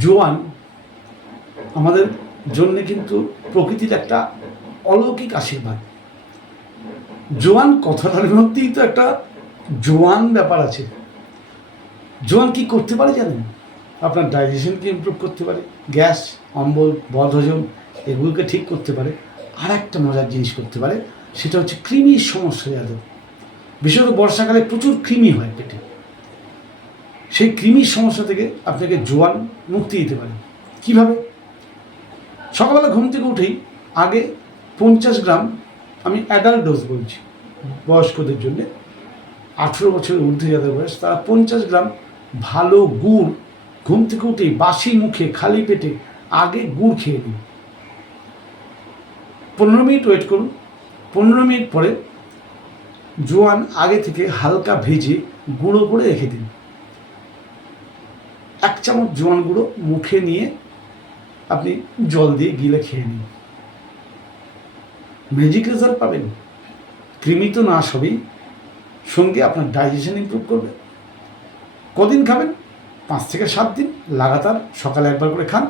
জোয়ান, আমাদের জন্য কিন্তু প্রকৃতির একটা অলৌকিক আশীর্বাদ। জোয়ান কথাটার মধ্যেই তো একটা জোয়ান ব্যাপার আছে। জোয়ান কি করতে পারে জানেন? আপনার ডাইজেশনকে ইমপ্রুভ করতে পারে, গ্যাস, অম্বল, বদহজম, এগুলোকে ঠিক করতে পারে। আর একটা মজার জিনিস করতে পারে, সেটা হচ্ছে কৃমির সমস্যা যাদের। বিশেষত বর্ষাকালে প্রচুর কৃমি হয় পেটে। সেই কৃমির সমস্যা থেকে আপনাকে জোয়ান মুক্তি দিতে পারে। কীভাবে? সকালবেলা ঘুম থেকে উঠেই আগে পঞ্চাশ গ্রাম আমি অ্যাডাল্ট ডোজ বলছি, বয়স্কদের জন্যে। আঠেরো বছরের ঊর্ধ্বে যাদের বয়স, তারা পঞ্চাশ গ্রাম ভালো গুড়, ঘুম থেকে উঠেই বাসি মুখে, খালি পেটে আগে গুড় খেয়ে নিন। পনেরো মিনিট ওয়েট করুন। পনেরো মিনিট পরে জোয়ান আগে থেকে হালকা ভেজে গুঁড়ো করে রেখে দিন। এক চামচ জোয়ান গুঁড়ো মুখে নিয়ে আপনি জল দিয়ে গিলে খেয়ে নিন। ম্যাজিক রেজাল্ট পাবেন। কৃমি তো না হবেই সঙ্গে আপনার ডাইজেশন ইমপ্রুভ করবে। কদিন খাবেন? পাঁচ থেকে সাত দিন লাগাতার সকালে একবার করে খান।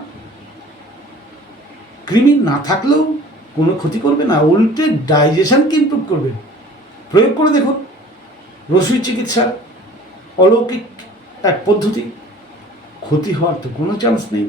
কৃমি না থাকলেও কোনো ক্ষতি করবে না, উল্টে ডাইজেশনকে ইমপ্রুভ করবে। প্রয়োগ করে দেখুন। রসুই চিকিৎসার অলৌকিক এক পদ্ধতি। ক্ষতি হওয়ার তো কোনো চান্স নেই।